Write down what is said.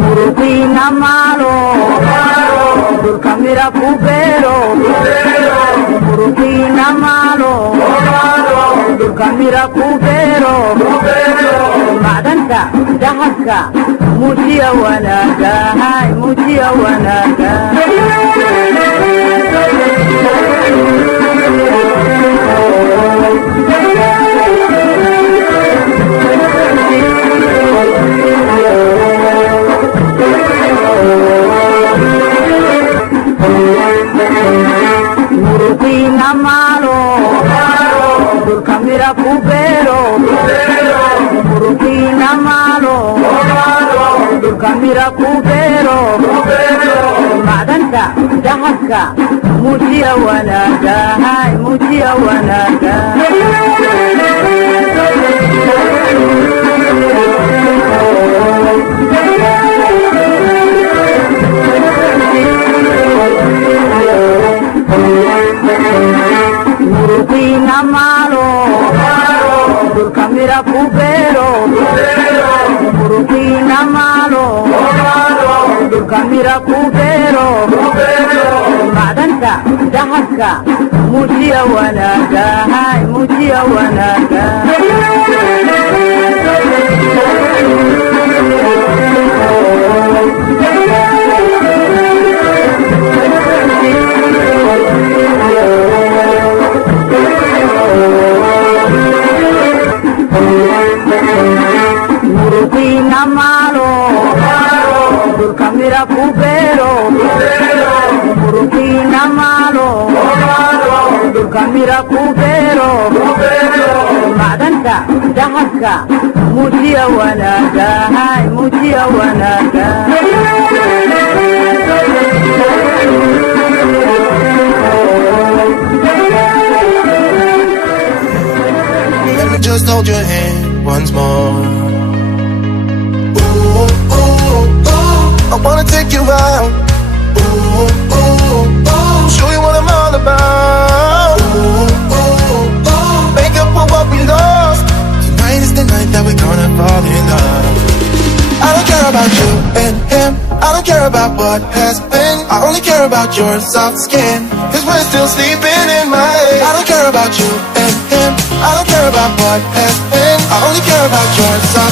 muruqiina maalo dhulka mira ku beero muruqiina maalo dhulka mira ku beero macdanta dahabka muujiya wanaagahay muujiya wanaaga muruqiina maalo dhulka mira ku beero muruqiina maalo dhulka mira ku beero macdanta dahabka muujiya wanaagahay muujiya wanaaga muruqiina maalo dhulka mira ku beero muruqiina maalo dhulka mira ku beero macdanta dahabka muujiya wanaagahay muujiya wanaaga muruqiina maalo dhulka mira ku beero muruqiina maalo dhulka mira ku beero macdanta dahabka muujiya wanaagahay muujiya wanaaga Let me just hold your hand once more. I wanna take you out. Ooh, ooh, ooh. Show you what I'm all about. Ooh, ooh, ooh. Make up for what we lost. Tonight is the night that we're gonna fall in love. I don't care about you and him. I don't care about what has been. I only care about your soft skin. Cause we're still sleeping in my head. I don't care about you and him. I don't care about what has been. I only care about your soft